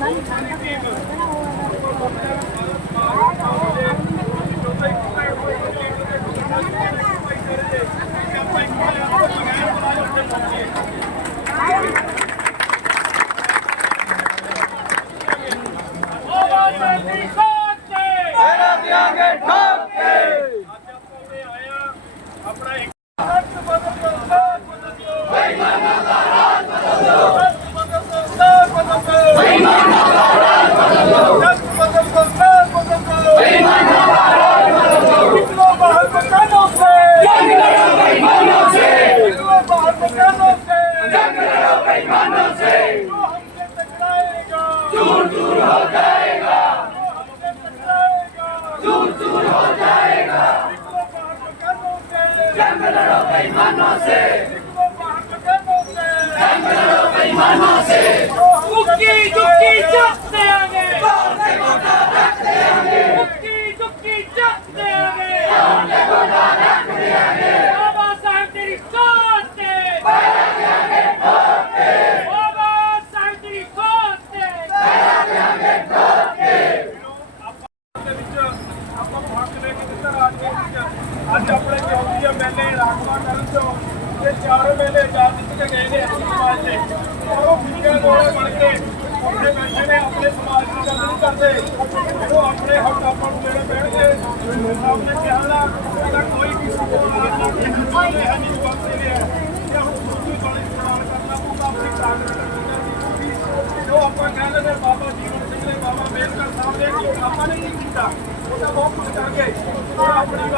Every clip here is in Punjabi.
ਦੇ ਆਪਣਾ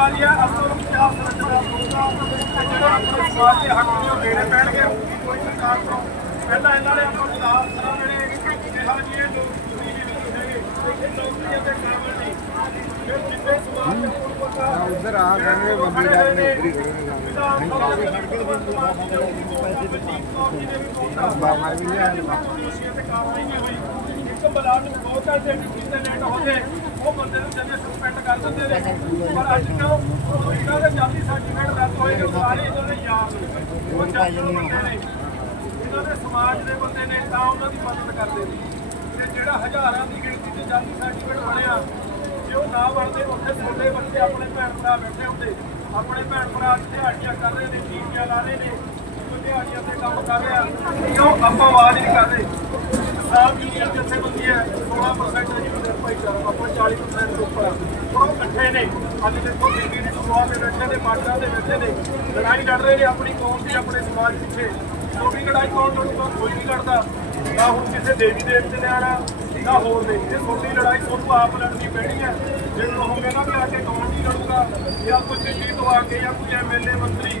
ਆਪਣੀ ਵਾਰੀ ਆ ਆਪਾਂ ਨੂੰ ਤੇ ਜਿਹੜਾ ਆਪਣੇ ਸਮਾਜ ਦੇ ਹੱਕ ਨੇ ਦੇਣੇ ਪੈਣਗੇ। ਕੋਈ ਸਰਕਾਰ ਤੋਂ ਪਹਿਲਾਂ ਇਹਨਾਂ ਨੇ ਆਪਾਂ ਨੂੰ ਲਾਭ ਸਰਾ ਜਿਹੜੇ ਕਿਹਾ ਜੀ ਇਹ ਲੋਕ ਤੁਸੀਂ ਵੀ ਨਹੀਂ ਹੈਗੇ ਇਹ ਨੌਕਰੀਆਂ ਦੇ ਕਾਬਲ ਨਹੀਂ। ਫਿਰ ਜਿੱਥੇ ਸਮਾਜ ਦੇ ਕੋਲ ਪਤਾ ਉਧਰ ਆ ਕਹਿੰਦੇ ਬੰਬੀ ਦਾ ਨੌਕਰੀ ਕਰਨੇ ਬਾਬਾ ਵੀ ਲਿਆ ਇੱਕ ਬਲਾਨ ਨੂੰ। ਬਹੁਤ ਕਰਦੇ ਡਿਊਟੀ ਤੇ ਲੇਟ ਹੋ ਗਏ ਉਹ ਬੰਦੇ ਨੂੰ ਜਦੇ ਸਸਪੈਂਡ ਕਰ ਦਿੰਦੇ ਨੇ। ਪਰ ਅੱਜ ਕਿਉਂ ਇਹਨਾਂ ਦੇ ਜਾਤੀ ਸਰਟੀਫਿਕੇਟ ਰੱਦ ਹੋਏ ਨੇ ਸਾਰੇ ਇਹਨਾਂ ਦੇ ਯਾਰ ਨੇ। ਉਹ ਜਾਤੀ ਬੰਦੇ ਨੇ। ਇਹਨਾਂ ਦੇ ਸਮਾਜ ਦੇ ਬੰਦੇ ਨੇ ਤਾਂ ਉਹਨਾਂ ਦੀ ਮਦਦ ਕਰਦੇ ਨੇ। ਤੇ ਜਿਹੜਾ ਹਜ਼ਾਰਾਂ ਦੀ ਗਿਣਤੀ ਤੇ ਜਾਤੀ ਸਰਟੀਫਿਕੇਟ ਬਣਿਆ, ਜੇ ਉਹ ਨਾ ਬਣਦੇ, ਉੱਥੇ ਛੋਟੇ ਬੱਚੇ ਆਪਣੇ ਭੈਣ ਭਰਾ ਬੈਠੇ ਹੁੰਦੇ। ਆਪਣੇ ਭੈਣ ਭਰਾ ਦਿਹਾੜੀਆਂ ਕਰ ਰਹੇ ਨੇ, ਟੀਵੀਆਂ ਲਾ ਰਹੇ ਨੇ ਦਿਹਾੜੀਆਂ ਤੇ ਕੰਮ ਕਰ ਰਿਹਾ। ਕਿਉਂ ਆਪਾਂ ਆਵਾਜ਼ ਨਹੀਂ ਕਰਦੇ? ਸਾਹਿਬ ਯੂਨੀਅਨ ਜਿੱਥੇ ਹੈ 16% ਹੈ ਭਾਈਚਾਰਾ ਆਪਾਂ 40% ਤੋਂ ਉੱਪਰ ਆ। ਉਹ ਇਕੱਠੇ ਨੇ, ਅੱਜ ਦੇਖੋ ਬੀਬੀ ਦੀ ਸੁਆ ਦੇ ਬੈਠੇ ਨੇ ਮਾਟਾ ਦੇ ਬੈਠੇ ਨੇ, ਲੜਾਈ ਲੜ ਰਹੇ ਨੇ ਆਪਣੀ ਕੌਮ ਦੀ, ਆਪਣੇ ਸਮਾਜ ਪਿੱਛੇ। ਛੋਟੀ ਲੜਾਈ ਕੌਣ ਲੜੂਗਾ ਕੋਈ ਨਹੀਂ ਲੜਦਾ। ਨਾ ਹੁਣ ਕਿਸੇ ਦੇਵੀ ਦੇਵਤੇ ਨੇ ਆਣਾ ਨਾ ਹੋਰ ਨੇ ਇਹ ਛੋਟੀ ਲੜਾਈ ਤੁਹਾਨੂੰ ਆਪ ਲੜਨੀ ਪੈਣੀ ਹੈ ਜੇ ਕਹੋਗੇ ਨਾ ਕਿ ਆ ਕੇ ਕੌਣ ਨਹੀਂ ਲੜੂਗਾ, ਜਾਂ ਕੋਈ ਦਿੱਲੀ ਤੋਂ ਆ ਕੇ ਜਾਂ ਕੋਈ ਐਮਐਲਏ ਮੰਤਰੀ।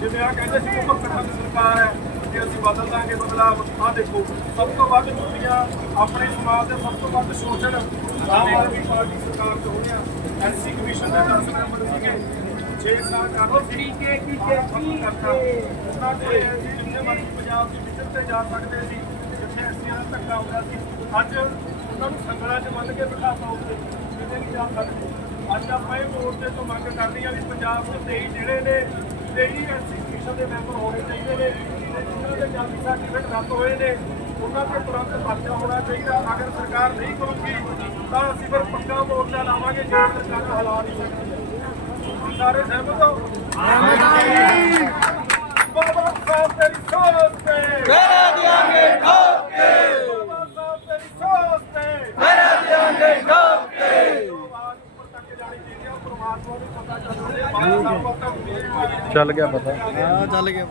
ਜਿਵੇਂ ਆ ਕਹਿੰਦੇ ਸੀ, ਉਹ ਭਗਤਾਂ ਦੀ ਸਰਕਾਰ ਹੈ। ਕਿ ਅਸੀਂ ਬਦਲ ਦਾਂਗੇ ਬਦਲਾਵ ਆ ਦੇਖੋ ਸਭ ਤੋਂ ਵੱਧ ਚੋਰੀਆਂ ਆਪਣੇ ਸਮਾਜ ਦੇ ਸਭ ਤੋਂ ਵੱਧ ਸ਼ੋਸ਼ਣ ਆਮ ਆਦਮੀ ਪਾਰਟੀ ਸਰਕਾਰ ਤੋਂ ਹੋਇਆ ਐਲਸੀ ਕਮਿਸ਼ਨ ਦੇ 10 ਮੈਂਬਰ ਸੀਗੇ 6 ਸਾਲ ਕਰ ਲੋ ਤਰੀਕੇ ਕੀ ਕੀ ਕਰਤਾ। ਉਹਨਾਂ ਦੇ ਜਿੰਨੇ ਮਰਜ਼ੀ ਪੰਜਾਬ ਦੀ ਵਿਚਰ ਤੇ ਜਾ ਸਕਦੇ ਸੀ ਜਿੱਥੇ ਐਸੀਆਂ ਦਾ ਧੱਕਾ ਹੁੰਦਾ ਸੀ। ਅੱਜ ਉਹਨਾਂ ਨੂੰ ਸੰਗਲਾਂ 'ਚ ਬੰਨ ਕੇ ਬਿਠਾ ਪਾਉਂਦੇ ਕਿਤੇ ਨਹੀਂ ਜਾ ਸਕਦੇ। ਅੱਜ ਆਪਾਂ ਇਹ ਮੋਰਚੇ ਤੋਂ ਮੰਗ ਕਰਦੇ ਹਾਂ ਵੀ ਪੰਜਾਬ 'ਚ 23 ਜਿਹੜੇ ਨੇ 23 ਐਸਸੀ ਕਮਿਸ਼ਨ ਦੇ ਮੈਂਬਰ ਹੋਣੇ ਚਾਹੀਦੇ ਨੇ। ਤੇ ਦੇ ਜਾਤੀ ਸਰਟੀਫਿਕੇਟ ਰੱਦ ਹੋਏ ਨੇ ਉਹਨਾਂ ਤੇ ਤੁਰੰਤ ਪਰਚਾ ਹੋਣਾ ਚਾਹੀਦਾ ਅਗਰ ਸਰਕਾਰ ਨਹੀਂ ਕਰੂਗੀ ਤਾਂ ਅਸੀਂ ਫਿਰ ਪੱਕਾ ਮੋਰਚਾ ਲਾਵਾਂਗੇ ਜੇ ਸਰਕਾਰ ਹਲਾ ਨਹੀਂ ਸਕਦੀ। ਸਾਰੇ ਸਹਿਮਤ ਹੋ? ਬਾਬਾ ਸਾਹਿਬ ਤੇਰੀ ਸੋਚ ਤੇ ਮੇਰਾ ਦਿਆਂਗੇ ਠੋਕ ਕੇ ਬਾਬਾ ਸਾਹਿਬ ਤੇਰੀ ਸੋਚ ਤੇ ਮੇਰਾ ਦਿਆਂਗੇ ਠੋਕ ਕੇ ਆਵਾਜ਼ ਉੱਪਰ ਤੱਕ ਜਾਣੀ ਚਾਹੀਦੀ ਹੈ ਪ੍ਰਮਾਤਮਾ ਨੂੰ ਪਤਾ ਚੱਲ ਰਿਹਾ ਬਾਬਾ ਸਾਹਿਬ ਤੱਕ ਮੇਰੀ ਬਾਣੀ ਚੱਲ ਗਿਆ ਪਤਾ। ਹਾਂ ਚੱਲ ਗਿਆ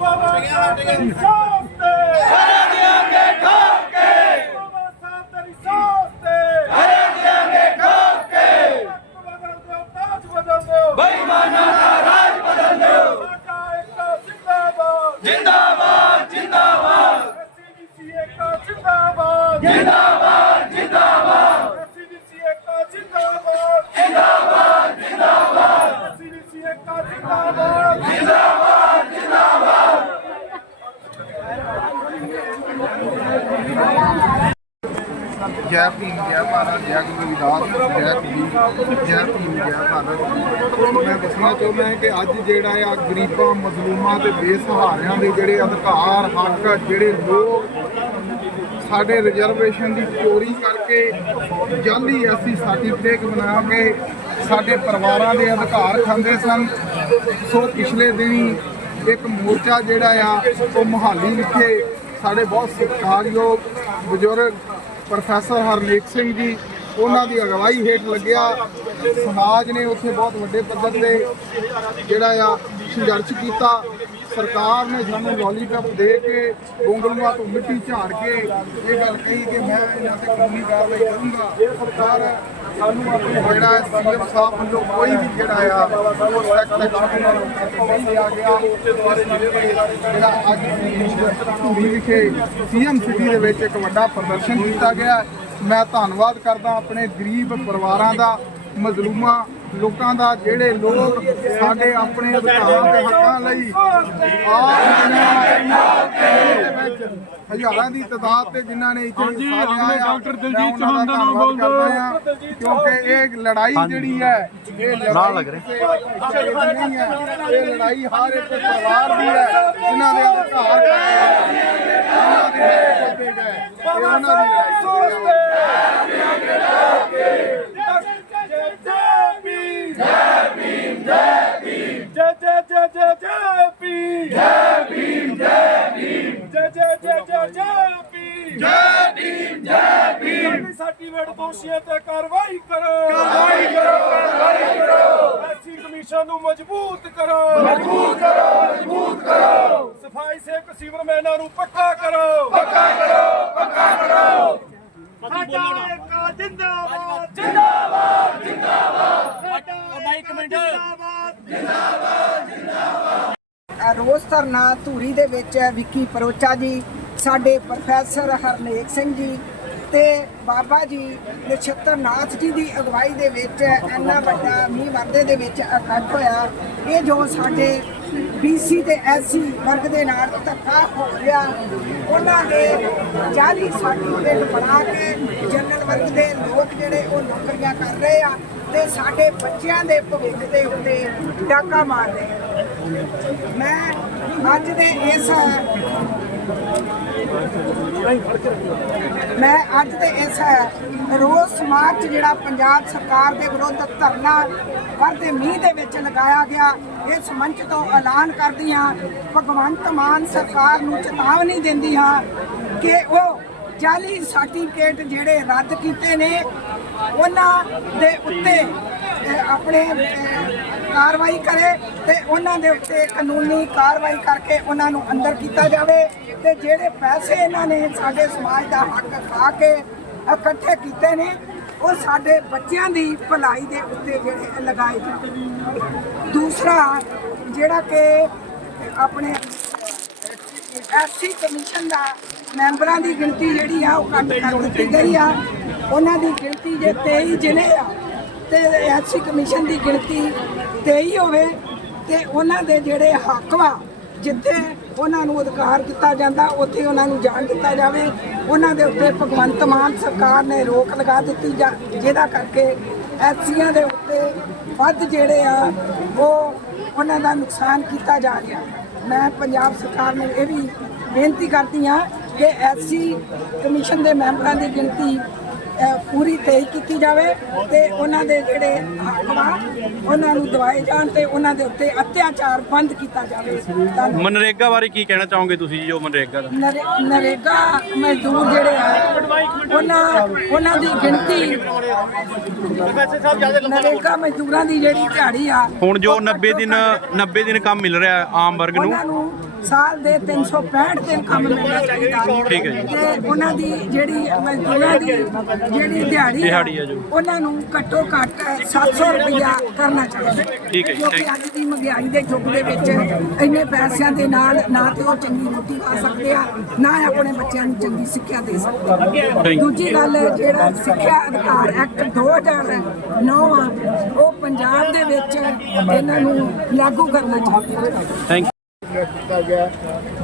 ਬੇਈਮਾਨਾਂ ਦਾ ਰਾਜ ਬਦਲ ਦਿਓ ਜ਼ਿੰਦਾਬਾਦ ਜਿੰਦਾਬਾਦ। ਜਿੰਦਾਬਾਦ। ਐਸਸੀਬੀਸੀ ਇੱਕ ਜ਼ਿੰਦਾਬਾਦ। ਜਿੰਦਾਬਾਦ ਜਿੰਦਾਬਾਦ ਐਸਸੀਬੀਸੀ ਇੱਕ ਜ਼ਿੰਦਾਬਾਦ ਜਿੰਦਾਬਾਦ ਜਿੰਦਾਬਾਦ ਐਸਸੀਬੀਸੀ ਇੱਕ ਜ਼ਿੰਦਾਬਾਦ ਜਿੰਦਾਬਾਦ ਜਿੰਦਾਬਾਦ ਜੈ ਭੀਮ ਜੈ ਭਾਰਤ ਜੈ ਗੁਰੂ ਰਵਿਦਾਸ ਜੈ ਕਬੀਰ ਜੈ ਭੀਮ ਜੈ ਭਾਰਤ ਮੈਂ ਦੱਸਣਾ ਚਾਹੁੰਦਾ ਹਾਂ ਕਿ ਅੱਜ ਜਿਹੜਾ ਆ ਗਰੀਬਾਂ, ਮਜ਼ਲੂਮਾਂ ਤੇ ਬੇਸਹਾਰਿਆਂ ਦੇ ਜਿਹੜੇ ਅਧਿਕਾਰ, ਹੱਕ, ਜਿਹੜੇ ਲੋਕ ਸਾਡੇ ਰਿਜ਼ਰਵੇਸ਼ਨ ਦੀ ਚੋਰੀ ਕਰਕੇ ਜਾਲੀ ਐਸੀ ਸਰਟੀਫਿਕੇਟ ਬਣਾ ਕੇ ਸਾਡੇ ਪਰਿਵਾਰਾਂ ਦੇ ਅਧਿਕਾਰ ਖਾਂਦੇ ਸਨ। ਸੋ ਪਿਛਲੇ ਦਿਨੀ ਇੱਕ ਮੋਰਚਾ ਜਿਹੜਾ ਆ, ਉਹ ਮੁਹਾਲੀ ਵਿਖੇ ਸਾਡੇ ਬਹੁਤ ਸਤਿਕਾਰਯੋਗ ਬਜ਼ੁਰਗ ਪ੍ਰੋਫੈਸਰ ਹਰਨੇਕ ਸਿੰਘ ਜੀ ਉਹਨਾਂ ਦੀ ਅਗਵਾਈ ਹੇਠ ਲੱਗਿਆ। ਸਮਾਜ ਨੇ ਉੱਥੇ ਬਹੁਤ ਵੱਡੇ ਪੱਧਰ ਤੇ ਜਿਹੜਾ ਆ ਸੰਘਰਸ਼ ਕੀਤਾ। ਸਰਕਾਰ ਨੇ ਸਾਨੂੰ ਲੋਲੀਪੌਪ ਦੇ ਕੇ, ਗੋਂਗਲੂਆਂ ਤੋਂ ਮਿੱਟੀ ਝਾੜ ਕੇ ਇਹ ਗੱਲ ਕਹੀ ਕਿ ਮੈਂ ਇਹਨਾਂ ਤੇ ਕਾਨੂੰਨੀ ਕਾਰਵਾਈ ਕਰੂੰਗਾ। ਸਰਕਾਰ ਸਾਨੂੰ ਆਪਣੇ ਜਿਹੜਾ ਸੀਐਮ ਸਾਹਿਬ ਵੱਲੋਂ ਕੋਈ ਵੀ ਜਿਹੜਾ ਆ ਉਹ ਸਖਤ ਐਕਸ਼ਨ ਨਹੀਂ ਲਿਆ ਗਿਆ। ਜਿਹੜਾ ਅੱਜ ਧੂਰੀ ਵਿਖੇ ਸੀਐਮ ਸਿਟੀ ਦੇ ਵਿੱਚ ਇੱਕ ਵੱਡਾ ਪ੍ਰਦਰਸ਼ਨ ਕੀਤਾ ਗਿਆ। ਮੈਂ ਧੰਨਵਾਦ ਕਰਦਾ ਆਪਣੇ ਗਰੀਬ ਪਰਿਵਾਰਾਂ ਦਾ ਮਜ਼ਲੂਮਾਂ ਲੋਕਾਂ ਦਾ ਜਿਹੜੇ ਲੋਕ ਸਾਡੇ ਆਪਣੇ ਅਧਿਕਾਰਾਂ ਤੇ ਹੱਕਾਂ ਲਈ ਆਪ ਹਜ਼ਾਰਾਂ ਦੀ ਤਾਦਾਦ ਤੇ ਜਿਨ੍ਹਾਂ ਨੇ ਇੱਥੇ ਹਿੱਸਾ ਲਿਆ ਡਾਕਟਰ ਦਲਜੀਤ ਚੌਹਾਨ ਦਾ ਨਾਮ ਬੋਲਦਾ ਕਿਉਂਕਿ ਇਹ ਲੜਾਈ ਜਿਹੜੀ ਹੈ ਇਹ ਲੜਾਈ ਲੱਗ ਰਹੀ। ਨਹੀਂ ਹੈ। ਇਹ ਲੜਾਈ ਹਰ ਇੱਕ ਪਰਿਵਾਰ ਦੀ ਹੈ ਜਿਨ੍ਹਾਂ ਦੇ ਅਧਿਕਾਰ ਜਿਨ੍ਹਾਂ ਦੇ ਹੱਕ ਦਿੱਤੇ ਗਏ ਇਹ ਉਹਨਾਂ ਦੀ ਲੜਾਈ ਹੈ ਜੈ ਜੈ ਜੈ ਜੈ ਭੀਮ। ਜੈ ਭੀਮ ਜੈ ਭੀਮ। ਜੈ ਜੈ ਜੈ ਜੈ ਜੈ ਭੀਮ। ਜੈ ਭੀਮ ਜੈ ਭੀਮ। ਸਰਟੀਫਿਕੇਟ ਦੋਸ਼ੀਆਂ ਤੇ ਕਾਰਵਾਈ ਕਰੋ। ਕਾਰਵਾਈ ਕਰੋ ਕਾਰਵਾਈ ਕਰੋ। ਐਸੀ ਕਮਿਸ਼ਨ ਨੂੰ ਮਜ਼ਬੂਤ ਕਰੋ। ਮਜ਼ਬੂਤ ਕਰੋ ਮਜ਼ਬੂਤ ਕਰੋ। ਸਫ਼ਾਈ ਸੇਵਕ ਸੀਵਰਮੈਨਾਂ ਨੂੰ ਪੱਕਾ ਕਰੋ। ਪੱਕਾ ਕਰੋ ਪੱਕਾ ਕਰੋ ਸਾਡਾ ਇੱਕ ਜਿੰਦਾਬਾਦ ਜਿੰਦਾਬਾਦ ਜਿੰਦਾਬਾਦ ਸਾਡਾ ਮਾਈਕ ਜਿੰਦਾਬਾਦ ਰੋਜ਼ ਧਰਨਾ ਧੂਰੀ ਦੇ ਵਿੱਚ ਵਿੱਕੀ ਪਰੋਚਾ ਜੀ, ਸਾਡੇ ਪ੍ਰੋਫੈਸਰ ਹਰਨੇਕ ਸਿੰਘ ਜੀ ਤੇ ਬਾਬਾ ਜੀ ਨਛੱਤਰ ਨਾਥ ਜੀ ਦੀ ਅਗਵਾਈ ਦੇ ਵਿੱਚ ਇੰਨਾ ਵੱਡਾ ਮੀਂਹ ਵਰਦੇ ਦੇ ਵਿੱਚ ਇਕੱਠ ਹੋਇਆ। ਇਹ ਜੋ ਸਾਡੇ ਬੀਸੀ ਤੇ ਐਸਸੀ ਵਰਗ ਦੇ ਨਾਲ ਧੱਕਾ ਹੋ ਰਿਹਾ, ਉਹਨਾਂ ਦੇ ਜਾਲੀ ਸਰਟੀਫਿਕੇਟ ਬਣਾ ਕੇ ਜਨਰਲ ਵਰਗ ਦੇ ਲੋਕ ਜਿਹੜੇ ਉਹ ਨੌਕਰੀਆਂ ਕਰ ਰਹੇ ਆ ਤੇ ਸਾਡੇ ਬੱਚਿਆਂ ਦੇ ਭਵਿੱਖ ਦੇ ਉੱਤੇ ਡਾਕਾ ਮਾਰ ਰਹੇ ਆ। ਮੈਂ ਅੱਜ ਦੇ ਇਸ ਮੈਂ ਅੱਜ ਦੇ ਇਸ ਰੋਸ ਮਾਰਚ ਜਿਹੜਾ ਪੰਜਾਬ ਸਰਕਾਰ ਦੇ ਵਿਰੁੱਧ ਧਰਨਾ ਵਰਦੇ ਮੀਂਹ ਦੇ ਵਿੱਚ ਲਗਾਇਆ ਗਿਆ, ਇਸ ਮੰਚ ਤੋਂ ਐਲਾਨ ਕਰਦੀ ਹਾਂ ਭਗਵੰਤ ਮਾਨ ਸਰਕਾਰ ਨੂੰ ਚੇਤਾਵਨੀ ਦਿੰਦੀ ਹਾਂ ਕਿ ਉਹ ਜਾਲੀ ਸਰਟੀਫਿਕੇਟ ਜਿਹੜੇ ਰੱਦ ਕੀਤੇ ਨੇ, ਉਹਨਾਂ ਦੇ ਉੱਤੇ ਆਪਣੇ ਕਾਰਵਾਈ ਕਰੇ। ਤੇ ਉਹਨਾਂ ਦੇ ਉੱਤੇ ਕਾਨੂੰਨੀ ਕਾਰਵਾਈ ਕਰਕੇ ਉਹਨਾਂ ਨੂੰ ਅੰਦਰ ਕੀਤਾ ਜਾਵੇ ਤੇ ਜਿਹੜੇ ਪੈਸੇ ਇਹਨਾਂ ਨੇ ਸਾਡੇ ਸਮਾਜ ਦਾ ਹੱਕ ਖਾ ਕੇ ਇਕੱਠੇ ਕੀਤੇ ਨੇ, ਉਹ ਸਾਡੇ ਬੱਚਿਆਂ ਦੀ ਭਲਾਈ ਦੇ ਉੱਤੇ ਜਿਹੜੇ ਲਗਾਏ ਜਾਣ। ਦੂਸਰਾ, ਜਿਹੜਾ ਕਿ ਆਪਣੇ ਐਸਸੀ ਕਮਿਸ਼ਨ ਦਾ ਮੈਂਬਰਾਂ ਦੀ ਗਿਣਤੀ ਜਿਹੜੀ ਆ, ਉਹ ਘੱਟ ਕਰ ਦਿੱਤੀ ਗਈ ਆ। ਉਹਨਾਂ ਦੀ ਗਿਣਤੀ ਜੇ 23 ਜ਼ਿਲ੍ਹੇ ਆ, ਤੇ ਐਸਸੀ ਕਮਿਸ਼ਨ ਦੀ ਗਿਣਤੀ 23 ਹੋਵੇ ਤੇ ਉਹਨਾਂ ਦੇ ਜਿਹੜੇ ਹੱਕ ਵਾ, ਜਿੱਥੇ ਉਹਨਾਂ ਨੂੰ ਅਧਿਕਾਰ ਦਿੱਤਾ ਜਾਂਦਾ, ਉੱਥੇ ਉਹਨਾਂ ਨੂੰ ਜਾਣ ਦਿੱਤਾ ਜਾਵੇ। ਉਹਨਾਂ ਦੇ ਉੱਤੇ ਭਗਵੰਤ ਮਾਨ ਸਰਕਾਰ ਨੇ ਰੋਕ ਲਗਾ ਦਿੱਤੀ ਜਾ, ਜਿਹਦਾ ਕਰਕੇ ਐਸਸੀਆਂ ਦੇ ਉੱਤੇ ਵੱਧ ਜਿਹੜੇ ਆ, ਉਹ ਉਹਨਾਂ ਦਾ ਨੁਕਸਾਨ ਕੀਤਾ ਜਾ ਰਿਹਾ। ਮੈਂ ਪੰਜਾਬ ਸਰਕਾਰ ਨੂੰ ਇਹ ਵੀ ਬੇਨਤੀ ਕਰਦੀ ਹਾਂ ਕਿ ਐਸਸੀ ਕਮਿਸ਼ਨ ਦੇ ਮੈਂਬਰਾਂ ਦੀ ਗਿਣਤੀ ਪੂਰੀ ਤੇਈ ਕੀਤੀ ਜਾਵੇ ਤੇ ਉਹਨਾਂ ਦੇ ਜਿਹੜੇ ਹੱਕ ਵਾ ਉਹਨਾਂ ਨੂੰ ਦਵਾਏ ਜਾਣ ਤੇ ਉਹਨਾਂ ਦੇ ਉੱਤੇ ਅਤਿਆਚਾਰ ਬੰਦ ਕੀਤਾ ਜਾਵੇ। ਧੰਨਵਾਦ। ਮਨਰੇਗਾ ਬਾਰੇ ਕੀ ਕਹਿਣਾ ਚਾਹੋਗੇ ਤੁਸੀਂ ਜੀ ਜੋ ਮਨਰੇਗਾ ਦਾ? ਨਰੇ- ਨਰੇਗਾ ਮਜ਼ਦੂਰ ਜਿਹੜੇ ਆ ਉਹਨਾਂ ਉਹਨਾਂ ਦੀ ਗਿਣਤੀ ਨਰੇਗਾ ਮਜ਼ਦੂਰਾਂ ਦੀ ਜਿਹੜੀ ਦਿਹਾੜੀ ਆ ਹੁਣ ਜੋ 90 ਦਿਨ 90 ਦਿਨ ਕੰਮ ਮਿਲ ਰਿਹਾ ਹੈ ਆਮ ਵਰਗ ਨੂੰ। ਉਹਨਾਂ ਨੂੰ ਸਾਲ ਦੇ 365 ਦਿਨ ਕੰਮ ਮਿਲਣਾ ਚਾਹੀਦਾ ਠੀਕ ਹੈ। ਤੇ ਉਹਨਾਂ ਦੀ ਜਿਹੜੀ ਮਜ਼ਦੂਰਾਂ ਦੀ ਜਿਹੜੀ ਦਿਹਾੜੀ ਦਿਹਾੜੀ ਹੈ ਜੋ। ਉਹਨਾਂ ਨੂੰ ਘੱਟੋ ਘੱਟ 700 ਰੁਪਇਆ ਕਰਨਾ ਚਾਹੀਦਾ ਠੀਕ ਹੈ ਜੀ, ਕਿਉਂਕਿ ਅੱਜ ਦੀ ਮਹਿੰਗਾਈ ਦੇ ਯੁੱਗ ਦੇ ਵਿੱਚ ਇੰਨੇ ਪੈਸਿਆਂ ਦੇ ਨਾਲ ਨਾ ਤੇ ਉਹ ਚੰਗੀ ਰੋਟੀ ਖਾ ਸਕਦੇ ਆ ਨਾ ਆਪਣੇ ਬੱਚਿਆਂ ਨੂੰ ਚੰਗੀ ਸਿੱਖਿਆ ਦੇ ਸਕਦੇ. ਦੂਜੀ ਗੱਲ ਜਿਹੜਾ ਸਿੱਖਿਆ ਅਧਿਕਾਰ ਐਕਟ 2009 ਆ ਉਹ ਪੰਜਾਬ ਦੇ ਵਿੱਚ ਇਹਨਾਂ ਨੂੰ ਲਾਗੂ ਕਰਨਾ ਚਾਹੀਦਾ ਥੈਂਕ ਕੀਤਾ ਗਿਆ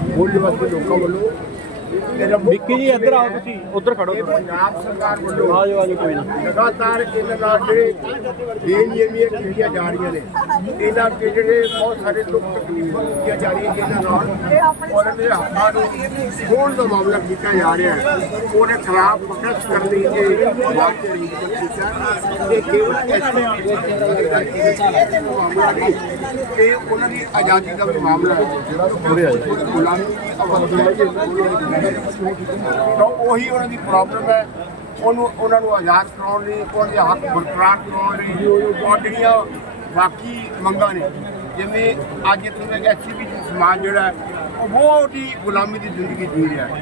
ਮੂਲ ਨਿਵਾਸੀ ਲੋਕਾਂ ਵੱਲੋਂ ਵਿੱਕੀ ਜੀ ਇੱਧਰ ਆਓ ਤੁਸੀਂ ਉੱਧਰ ਖੜੋ ਪੰਜਾਬ ਸਰਕਾਰ ਵੱਲੋਂ ਆਜੋ ਆਜੋ ਕੋਈ ਨਾ। ਲਗਾਤਾਰ ਇਹਨਾਂ ਨਾਲ ਜਿਹੜੇ ਬੇਨਿਯਮੀਆਂ ਕੀਤੀਆਂ ਜਾ ਰਹੀਆਂ ਨੇ ਇਹਨਾਂ ਜਿਹੜੇ ਬਹੁਤ ਸਾਰੇ ਦੁੱਖ ਤਕਲੀਫਾਂ ਕੀਤੀਆਂ ਜਾ ਰਹੀਆਂ ਇਹਨਾਂ ਨਾਲ ਔਰ ਇਹਦੇ ਹੱਕਾਂ ਨੂੰ ਖੋਣ ਦਾ ਮਾਮਲਾ ਕੀਤਾ ਜਾ ਰਿਹਾ ਹੈ। ਉਹਦੇ ਖਿਲਾਫ ਪ੍ਰੋਟੈਸਟ ਕਰਨ ਲਈ ਇਹ ਮਾਰਚ ਅਰੇਂਜਮੈਂਟ ਕੀਤਾ ਇਹ ਕੇਵਲ ਐਸੀ ਮਾਮਲਾ ਨਹੀਂ ਇਹ ਉਹਨਾਂ ਦੀ ਆਜ਼ਾਦੀ ਦਾ ਵੀ ਮਾਮਲਾ ਹੈ। ਜਿਹੜਾ ਗੁਲਾਮੀ ਤਾਂ ਉਹੀ ਉਹਨਾਂ ਦੀ ਪ੍ਰੋਬਲਮ ਹੈ। ਉਹਨੂੰ, ਉਹਨਾਂ ਨੂੰ ਆਜ਼ਾਦ ਕਰਾਉਣ ਲਈ, ਉਹਨਾਂ ਦੇ ਹੱਕ ਬਰਕਰਾਰ ਕਰਾਉਣ ਲਈ ਔਰ ਜਿਹੜੀਆਂ ਬਾਕੀ ਮੰਗਾਂ ਨੇ। ਜਿਵੇਂ ਅੱਜ ਇੱਥੇ ਦਾ ਐਸਸੀਬੀ ਸਮਾਜ ਜਿਹੜਾ ਉਹ ਬਹੁਤ ਹੀ ਗੁਲਾਮੀ ਦੀ ਜ਼ਿੰਦਗੀ ਜੀ ਰਿਹਾ ਹੈ।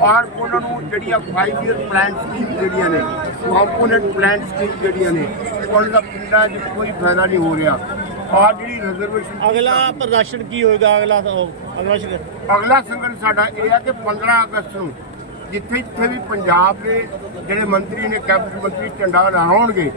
ਔਰ ਉਹਨਾਂ ਨੂੰ ਜਿਹੜੀਆਂ 5 ਇਅਰ ਪਲਾਨ ਸਕੀਮ ਜਿਹੜੀਆਂ ਨੇ ਕੰਪੋਨੈਂਟ ਪਲਾਨ ਸਕੀਮ ਜਿਹੜੀਆਂ ਨੇ, ਉਹਨਾਂ ਦਾ ਪਿੰਡਾਂ 'ਚ ਕੋਈ ਫਾਇਦਾ ਨਹੀਂ ਹੋ ਰਿਹਾ। ਔਰ ਜਿਹੜੀ ਰਿਜ਼ਰਵੇਸ਼ਨ ਅਗਲਾ ਪ੍ਰਦਰਸ਼ਨ ਕੀ ਹੋਏਗਾ? ਅਗਲਾ ਅਗਲਾ ਸ਼ਿਕਰ। ਅਗਲਾ ਸੰਗਠਨ ਸਾਡਾ ਇਹ ਹੈ ਕਿ 15 ਅਗਸਤ ਨੂੰ ਜਿੱਥੇ ਜਿੱਥੇ ਵੀ ਪੰਜਾਬ ਦੇ ਜਿਹੜੇ ਮੰਤਰੀ ਨੇ ਕੈਬਨਿਟ ਮੰਤਰੀ ਝੰਡਾ ਲਹਿਰਾਉਣਗੇ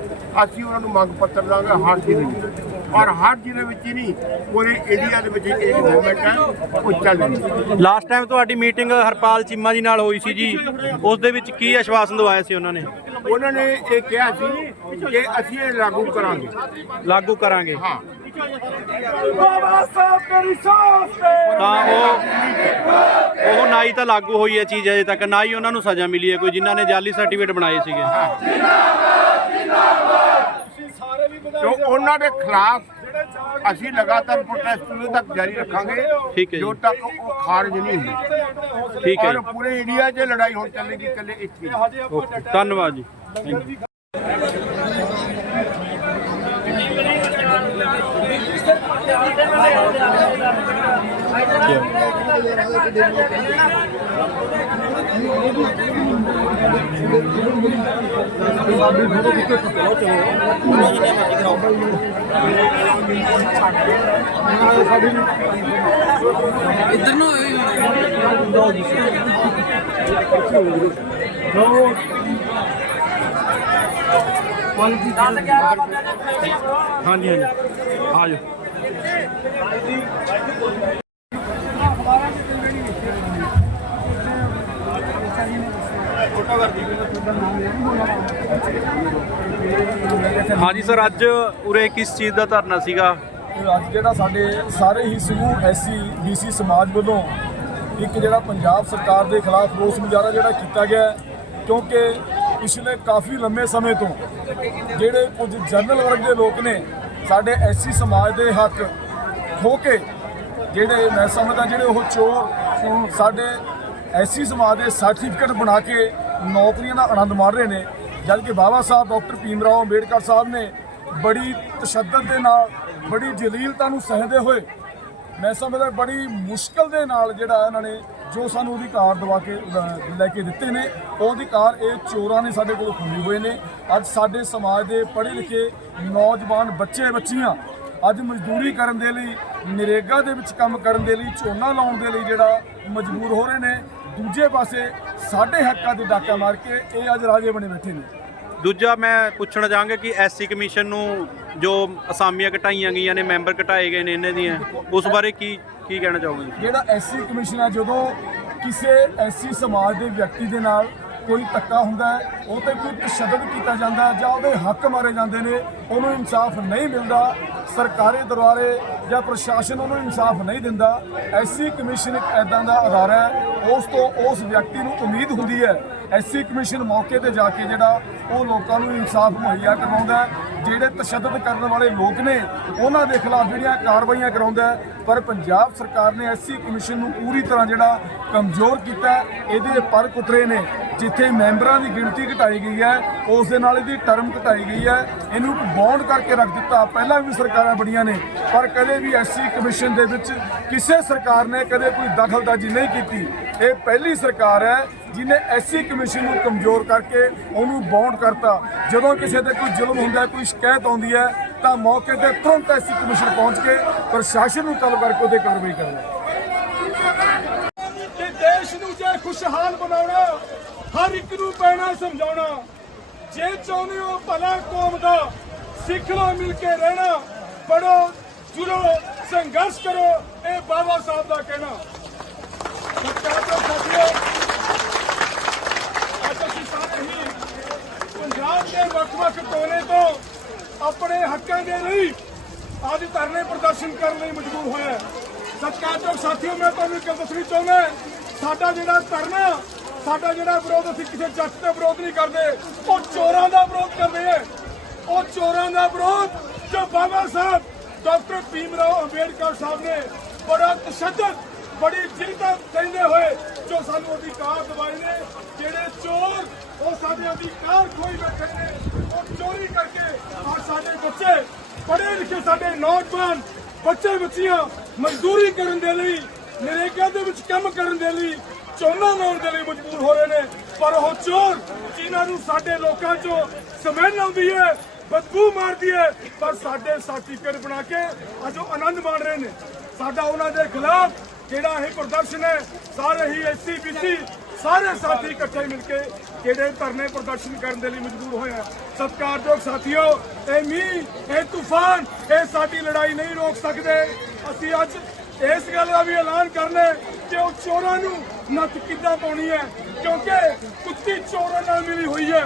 ਅਸੀਂ ਉਹਨਾਂ ਨੂੰ ਮੰਗ ਪੱਤਰ ਦਾਂਗੇ ਹਰ ਜ਼ਿਲ੍ਹੇ ਵਿੱਚ। ਔਰ ਹਰ ਜ਼ਿਲ੍ਹੇ ਵਿੱਚ ਹੀ ਨਹੀਂ ਪੂਰੇ ਇੰਡੀਆ ਦੇ ਵਿੱਚ ਇਹ ਮੂਵਮੈਂਟ ਹੈ ਉਹ ਚੱਲ ਰਹੀ ਹੈ। ਲਾਸਟ ਟਾਈਮ ਤੁਹਾਡੀ ਮੀਟਿੰਗ ਹਰਪਾਲ ਚੀਮਾ ਜੀ ਨਾਲ ਹੋਈ ਸੀ ਜੀ ਉਸ ਦੇ ਵਿੱਚ ਕੀ ਆਸ਼ਵਾਸਨ ਦਵਾਇਆ ਸੀ ਉਹਨਾਂ ਨੇ? ਉਹਨਾਂ ਨੇ ਇਹ ਕਿਹਾ ਸੀ ਕਿ ਅਸੀਂ ਇਹ ਲਾਗੂ ਕਰਾਂਗੇ। ਲਾਗੂ ਕਰਾਂਗੇ। ਹਾਂ। ਬਾਬਾ ਸਾਹਿਬ ਤੇਰੀ ਸੌਸ ਤੇ। ਤਾਂ ਉਹ ਉਹ ਨਾ ਹੀ ਤਾਂ ਲਾਗੂ ਹੋਈ ਹੈ ਚੀਜ਼ ਅਜੇ ਤੱਕ। ਨਾ ਹੀ ਉਹਨਾਂ ਨੂੰ ਸਜ਼ਾ ਮਿਲੀ ਹੈ ਕੋਈ ਜਿਨ੍ਹਾਂ ਨੇ ਜਾਲੀ ਸਰਟੀਫਿਕੇਟ ਬਣਾਏ ਸੀਗੇ। ਜੋ ਉਹਨਾਂ ਦੇ ਖਿਲਾਫ ਅਸੀਂ ਲਗਾਤਾਰ ਪ੍ਰੋਟੈਸਟ ਉਦੋਂ ਤੱਕ ਜਾਰੀ ਰੱਖਾਂਗੇ ਠੀਕ ਹੈ ਜੀ। ਜੋ ਤੱਕ ਉਹ ਖਾਰਜ ਨਹੀਂ ਹੁੰਦੀ ਠੀਕ ਹੈ ਔਰ ਪੂਰੇ ਇੰਡੀਆ 'ਚ ਲੜਾਈ ਹੁਣ ਚੱਲੇਗੀ ਇਕੱਲੇ ਹੀ। ਓਕੇ ਧੰਨਵਾਦ ਜੀ। ਇੱਧਰ ਨੂੰ ਹਾਂਜੀ ਹਾਂਜੀ ਆ ਜਾਓ ਹਾਂਜੀ ਸਰ, ਅੱਜ ਉਰੇ ਕਿਸ ਚੀਜ਼ ਦਾ ਧਰਨਾ ਸੀਗਾ? ਅੱਜ ਜਿਹੜਾ ਸਾਡੇ ਸਾਰੇ ਹੀ ਸਮੂਹ ਐਸਸੀ ਬੀਸੀ ਸਮਾਜ ਵੱਲੋਂ ਇੱਕ ਜਿਹੜਾ ਪੰਜਾਬ ਸਰਕਾਰ ਦੇ ਖਿਲਾਫ ਰੋਸ ਮੁਜ਼ਾਹਰਾ ਜਿਹੜਾ ਕੀਤਾ ਗਿਆ ਕਿਉਂਕਿ ਪਿਛਲੇ ਕਾਫੀ ਲੰਮੇ ਸਮੇਂ ਤੋਂ ਜਿਹੜੇ ਕੁਝ ਜਨਰਲ ਵਰਗ ਦੇ ਲੋਕ ਨੇ, ਸਾਡੇ ਐਸਸੀ ਸਮਾਜ ਦੇ ਹੱਕ ਖੋ ਕੇ ਜਿਹੜੇ ਮੈਂ ਸਮਝਦਾ ਜਿਹੜੇ ਉਹ ਚੋਰ ਸਾਡੇ ਐਸੀ ਸਮਾਜ ਦੇ ਸਰਟੀਫਿਕੇਟ ਬਣਾ ਕੇ ਨੌਕਰੀਆਂ ਦਾ ਆਨੰਦ ਮਾਣ ਰਹੇ ਨੇ, ਜਦ ਕਿ ਬਾਬਾ ਸਾਹਿਬ, ਡਾਕਟਰ ਭੀਮ ਰਾਓ ਅੰਬੇਡਕਰ ਸਾਹਿਬ ਨੇ ਬੜੀ ਤਸ਼ੱਦਦ ਦੇ ਨਾਲ, ਬੜੀ ਜਲੀਲਤਾ ਨੂੰ ਸਹਿਦੇ ਹੋਏ, ਮੈਂ ਸਮਝਦਾ ਬੜੀ ਮੁਸ਼ਕਲ ਦੇ ਨਾਲ ਜਿਹੜਾ ਇਹਨਾਂ ਨੇ ਜੋ ਸਾਨੂੰ ਅਧਿਕਾਰ ਦਵਾ ਕੇ ਲੈ ਕੇ ਦਿੱਤੇ ਨੇ, ਉਹ ਅਧਿਕਾਰ ਇਹ ਚੋਰਾਂ ਨੇ ਸਾਡੇ ਕੋਲ ਖੋਹੇ ਹੋਏ ਨੇ। ਅੱਜ ਸਾਡੇ ਸਮਾਜ ਦੇ ਪੜ੍ਹੇ ਲਿਖੇ ਨੌਜਵਾਨ ਬੱਚੇ ਬੱਚੀਆਂ ਅੱਜ ਮਜ਼ਦੂਰੀ ਕਰਨ ਦੇ ਲਈ ਨਰੇਗਾ ਦੇ ਵਿੱਚ ਕੰਮ ਕਰਨ ਦੇ ਲਈ ਝੋਨਾ ਲਾਉਣ ਦੇ ਲਈ ਜਿਹੜਾ ਮਜਬੂਰ ਹੋ ਰਹੇ ਨੇ ਦੂਜੇ ਪਾਸੇ ਸਾਡੇ ਹੱਕਾਂ ਦੇ ਡਾਕਾ ਮਾਰ ਕੇ ਇਹ ਅੱਜ ਰਾਜੇ ਬਣੇ ਬੈਠੇ ਨੇ ਦੂਜਾ ਮੈਂ ਪੁੱਛਣਾ ਚਾਹਾਂਗਾ ਕਿ ਐਸਸੀ ਕਮਿਸ਼ਨ ਨੂੰ ਜੋ ਅਸਾਮੀਆਂ ਘਟਾਈਆਂ ਗਈਆਂ ਨੇ ਮੈਂਬਰ ਘਟਾਏ ਗਏ ਨੇ ਇਹਨਾਂ ਦੀਆਂ ਉਸ ਬਾਰੇ ਕੀ ਕੀ ਕਹਿਣਾ ਚਾਹੋਗੇ? ਜਿਹੜਾ ਐਸਸੀ ਕਮਿਸ਼ਨ ਹੈ ਜਦੋਂ ਕਿਸੇ ਐਸਸੀ ਸਮਾਜ ਦੇ ਵਿਅਕਤੀ ਦੇ ਨਾਲ ਕੋਈ ਧੱਕਾ ਹੁੰਦਾ ਹੈ, ਉਹ ਤੇ ਕੋਈ ਤਸ਼ੱਦਦ ਕੀਤਾ ਜਾਂਦਾ ਜਾਂ ਉਹਦੇ ਹੱਕ ਮਾਰੇ ਜਾਂਦੇ ਨੇ, ਉਹਨੂੰ ਇਨਸਾਫ ਨਹੀਂ ਮਿਲਦਾ, ਸਰਕਾਰੀ ਦਰਬਾਰੇ ਜਾਂ ਪ੍ਰਸ਼ਾਸਨ ਉਹਨੂੰ ਇਨਸਾਫ ਨਹੀਂ ਦਿੰਦਾ, ਐਸਸੀ ਕਮਿਸ਼ਨ ਇੱਕ ਐਦਾਂ ਦਾ ਅਦਾਰਾ ਹੈ, ਉਸ ਤੋਂ ਉਸ ਵਿਅਕਤੀ ਨੂੰ ਉਮੀਦ ਹੁੰਦੀ ਹੈ, ਐਸਸੀ ਕਮਿਸ਼ਨ ਮੌਕੇ ਤੇ ਜਾ ਕੇ ਜਿਹੜਾ ਉਹ ਲੋਕਾਂ ਨੂੰ ਇਨਸਾਫ ਮੁਹੱਈਆ ਕਰਵਾਉਂਦਾ ਜਿਹੜੇ ਤਸ਼ੱਦਦ ਕਰਨ ਵਾਲੇ ਲੋਕ ਨੇ, ਉਹਨਾਂ ਦੇ ਖਿਲਾਫ ਜਿਹੜੀਆਂ ਕਾਰਵਾਈਆਂ ਕਰਾਉਂਦਾ ਪਰ ਪੰਜਾਬ ਸਰਕਾਰ ਨੇ ਐਸਸੀ ਕਮਿਸ਼ਨ ਨੂੰ ਪੂਰੀ ਤਰ੍ਹਾਂ ਜਿਹੜਾ ਕਮਜ਼ੋਰ ਕੀਤਾ ਇਹਦੇ ਪਰ ਕੁਤਰੇ ਨੇ। ਜਿੱਥੇ ਮੈਂਬਰਾਂ ਦੀ ਗਿਣਤੀ ਘਟਾਈ ਗਈ ਹੈ, ਉਸ ਦੇ ਨਾਲ ਇਹਦੀ ਟਰਮ ਘਟਾਈ ਗਈ ਹੈ। ਇਹਨੂੰ ਬੌਂਡ ਕਰਕੇ ਰੱਖ ਦਿੱਤਾ। ਪਹਿਲਾਂ ਵੀ ਸਰਕਾਰਾਂ ਬਣੀਆਂ ਨੇ, ਪਰ ਕਦੇ ਵੀ ਐਸਸੀ ਕਮਿਸ਼ਨ ਦੇ ਵਿੱਚ ਕਿਸੇ ਸਰਕਾਰ ਨੇ ਕਦੇ ਕੋਈ ਦਖਲਅੰਦਾਜ਼ੀ ਨਹੀਂ ਕੀਤੀ। ਇਹ ਪਹਿਲੀ ਸਰਕਾਰ ਹੈ ਜਿਨੇ ਐਸਸੀ ਕਮਿਸ਼ਨ ਨੂੰ ਕਮਜ਼ੋਰ ਕਰਕੇ ਉਹਨੂੰ ਬੌਂਡ ਕਰਤਾ। ਜਦੋਂ ਕਿਸੇ ਤੇ ਕੋਈ ਜ਼ੁਲਮ ਹੁੰਦਾ ਕੋਈ ਸ਼ਿਕਾਇਤ ਆਉਂਦੀ ਹੈ, ਤਾਂ ਮੌਕੇ ਤੇ ਤੁਰੰਤ ਐਸਸੀ ਕਮਿਸ਼ਨ ਪਹੁੰਚ ਕੇ ਪ੍ਰਸ਼ਾਸਨ ਨੂੰ ਤਲਬ ਕਰਕੇ ਉਹਦੇ ਕਾਰਵਾਈ ਕਰਦਾ ਕਿ ਦੇਸ਼ ਨੂੰ ਜੇ ਖੁਸ਼ਹਾਲ ਬਣਾਉਣਾ ਕਿੱਦਾਂ ਸਮਝਾਉਣਾ, ਜੇ ਚਾਹੁੰਦੇ ਹੋ ਭਲਾ ਕੌਮ ਦਾ ਸਿੱਖ ਨਾਲ ਮਿਲ ਕੇ ਰਹਿਣਾ ਪੜੋ ਜੁੜੋ, ਸੰਘਰਸ਼ ਕਰੋ, ਇਹ ਬਾਬਾ ਸਾਹਿਬ ਦਾ ਕਹਿਣਾ। ਸਰਕਾਰ ਤੋਂ ਸਾਥੀਓ, ਅੱਜ ਅਸੀਂ ਸਾਰੇ ਹੀ ਪੰਜਾਬ ਦੇ ਵੱਖ-ਵੱਖ ਕੋਨੇ ਤੋਂ ਆਪਣੇ ਹੱਕਾਂ ਦੇ ਲਈ ਅੱਜ ਧਰਨੇ ਪ੍ਰਦਰਸ਼ਨ ਕਰਨ ਲਈ ਮਜਬੂਰ ਹੋਇਆ ਸਤਿਕਾਰ ਤੋਂ ਸਾਥੀਓ, ਮੈਂ ਤੁਹਾਨੂੰ ਇੱਕ ਦੱਸਣੀ ਚਾਹੁੰਦਾ ਸਾਡਾ ਜਿਹੜਾ ਧਰਨਾ ਸਾਡਾ ਜਿਹੜਾ ਵਿਰੋਧ ਅਸੀਂ ਕਿਸੇ ਜੱਜ ਦਾ ਵਿਰੋਧ ਨਹੀਂ ਕਰਦੇ, ਉਹ ਚੋਰਾਂ ਦਾ ਵਿਰੋਧ ਕਰਦੇ ਹੈ ਉਹ ਚੋਰਾਂ ਦਾ ਵਿਰੋਧ ਜੋ ਬਾਬਾ ਸਾਹਿਬ, ਡਾਕਟਰ ਭੀਮ ਰਾਓ ਅੰਬੇਡਕਰ ਸਾਹਿਬ ਨੇ ਬੜਾ ਤਸ਼ੱਦਦ, ਬੜੀ ਜਿਲਦਤ ਕਹਿੰਦੇ ਹੋਏ ਜੋ ਸਾਨੂੰ ਅਧਿਕਾਰ ਦਿਵਾਏ ਨੇ, ਜਿਹੜੇ ਚੋਰ ਉਹ ਸਾਡੇ ਅਧਿਕਾਰ ਖੋਈ ਬੈਠੇ ਨੇ, ਉਹ ਚੋਰੀ ਕਰਕੇ ਆ ਸਾਡੇ ਬੱਚੇ, ਪੜ੍ਹੇ ਲਿਖੇ ਸਾਡੇ ਨੌਜਵਾਨ ਬੱਚੇ ਬੱਚੀਆਂ ਮਜ਼ਦੂਰੀ ਕਰਨ ਦੇ ਲਈ, ਨਰੇਗਾ ਦੇ ਵਿੱਚ ਕੰਮ ਕਰਨ ਦੇ ਲਈ ਝੋਨਾ ਲਾਉਣ ਦੇ ਲਈ ਮਜਬੂਰ ਹੋ ਰਹੇ ਨੇ। ਪਰ ਉਹ ਚੋਰ ਜਿਨ੍ਹਾਂ ਨੂੰ ਸਾਡੇ ਲੋਕਾਂ 'ਚੋਂ ਸਮੈਲ ਆਉਂਦੀ ਹੈ, ਬਦਬੂ ਮਾਰਦੀ ਹੈ, ਪਰ ਸਾਡੇ ਸਰਟੀਫਿਕੇਟ ਬਣਾ ਕੇ ਅੱਜ ਆਨੰਦ ਮਾਣ ਰਹੇ ਨੇ। ਸਾਡਾ ਉਹਨਾਂ ਦੇ ਖਿਲਾਫ ਜਿਹੜਾ ਇਹ ਪ੍ਰਦਰਸ਼ਨ ਹੈ, ਸਾਰੇ ਹੀ ਐਸਸੀ ਬੀਸੀ ਸਾਰੇ ਸਾਥੀ ਇਕੱਠੇ ਮਿਲ ਕੇ ਜਿਹੜੇ ਧਰਨੇ ਪ੍ਰਦਰਸ਼ਨ ਕਰਨ ਦੇ ਲਈ ਮਜਬੂਰ ਹੋਏ ਆ। ਸਤਿਕਾਰਯੋਗ ਸਾਥੀਓ, ਇਹ ਮੀਂਹ, ਇਹ ਤੂਫਾਨ, ਇਹ ਸਾਡੀ ਲੜਾਈ ਨਹੀਂ ਰੋਕ ਸਕਦੇ। ਅਸੀਂ ਅੱਜ ਇਸ ਗੱਲ ਦਾ ਵੀ ਐਲਾਨ ਕਰਨਾ ਕਿ ਉਹ ਚੋਰਾਂ ਨੂੰ ਨੱਥ ਕਿੱਦਾਂ ਪਾਉਣੀ ਹੈ? ਕਿਉਂਕਿ ਕੁੱਤੀ ਚੋਰਾਂ ਨਾਲ ਮਿਲੀ ਹੋਈ ਹੈ।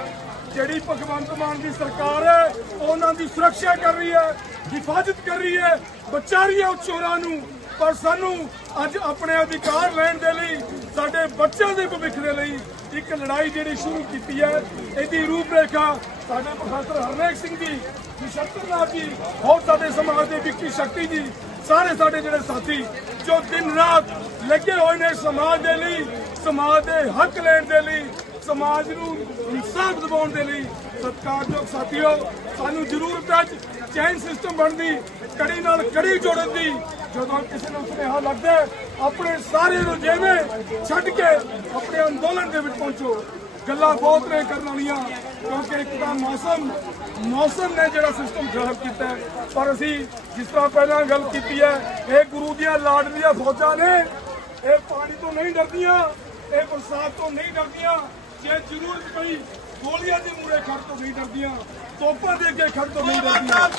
ਜਿਹੜੀ ਭਗਵੰਤ ਮਾਨ ਦੀ ਸਰਕਾਰ ਹੈ, ਉਹਨਾਂ ਦੀ ਸੁਰੱਖਿਆ ਕਰ ਰਹੀ ਹੈ, ਹਿਫਾਜ਼ਤ ਕਰ ਰਹੀ ਹੈ। ਬਚਾ ਰਹੀ ਹੈ ਉਹ ਚੋਰਾਂ ਨੂੰ, ਪਰ ਸਾਨੂੰ ਅੱਜ ਆਪਣੇ ਅਧਿਕਾਰ ਲੈਣ ਦੇ ਲਈ, ਸਾਡੇ ਬੱਚਿਆਂ ਦੇ ਭਵਿੱਖ ਦੇ ਲਈ ਇੱਕ ਲੜਾਈ ਜਿਹੜੀ ਸ਼ੁਰੂ ਕੀਤੀ ਹੈ, ਇਹਦੀ ਰੂਪਰੇਖਾ ਸਾਡੇ ਪ੍ਰੋਫੈਸਰ ਹਰਨੇਕ ਸਿੰਘ ਜੀ ਨਿਸ਼ਤਰ ਜੀ, ਹੋਰ ਸਾਡੇ ਸਮਾਜ ਦੇ ਵਿਅਕਤੀ ਸ਼ਕਤੀ ਜੀ, ਸਾਰੇ ਸਾਡੇ ਜਿਹੜੇ ਸਾਥੀ ਜੋ ਦਿਨ ਰਾਤ ਲੱਗੇ ਹੋਏ ਨੇ ਸਮਾਜ ਦੇ ਲਈ ਸਮਾਜ ਦੇ ਹੱਕ ਲੈਣ ਦੇ ਲਈ ਸਮਾਜ ਨੂੰ ਇਨਸਾਫ ਦਿਵਾਉਣ ਦੇ ਲਈ ਸਤਿਕਾਰਯੋਗ ਸਾਥੀਓ ਸਾਨੂੰ ਜ਼ਰੂਰਤ ਹੈ ਚੈਨ ਸਿਸਟਮ ਬਣਦੀ ਕੜੀ ਨਾਲ ਕੜੀ ਜੋੜਨ ਦੀ ਜਦੋਂ ਕਿਸੇ ਨੂੰ ਸੁਨੇਹਾ ਲੱਗਦਾ ਹੈ, ਆਪਣੇ ਸਾਰੇ ਰੁਝੇਵੇਂ ਛੱਡ ਕੇ ਆਪਣੇ ਅੰਦੋਲਨ ਦੇ ਵਿੱਚ ਪਹੁੰਚੋ। ਗੱਲਾਂ ਬਹੁਤ ਨੇ ਕਰਨ ਵਾਲੀਆਂ ਕਿਉਂਕਿ ਇੱਕ ਤਾਂ ਮੌਸਮ ਮੌਸਮ ਨੇ ਜਿਹੜਾ ਸਿਸਟਮ ਖਰਾਬ ਕੀਤਾ ਪਰ ਅਸੀਂ ਜਿਸ ਤਰ੍ਹਾਂ ਪਹਿਲਾਂ ਗੱਲ ਕੀਤੀ ਹੈ ਇਹ ਗੁਰੂ ਦੀਆਂ ਲਾਡਲੀਆਂ ਫੌਜਾਂ ਨੇ। ਇਹ ਪਾਣੀ ਤੋਂ ਨਹੀਂ ਡਰਦੀਆਂ ਇਹ ਬਰਸਾਤ ਤੋਂ ਨਹੀਂ ਡਰਦੀਆਂ। ਜੇ ਜ਼ਰੂਰਤ ਕੋਈ ਗੋਲੀਆਂ ਦੇ ਮੂਰੇ ਖੜ ਤੋਂ ਨਹੀਂ ਡਰਦੀਆਂ ਤੋਪਾਂ ਦੇ ਅੱਗੇ ਖੜ ਤੋਂ ਨਹੀਂ ਡਰਦੀਆਂ।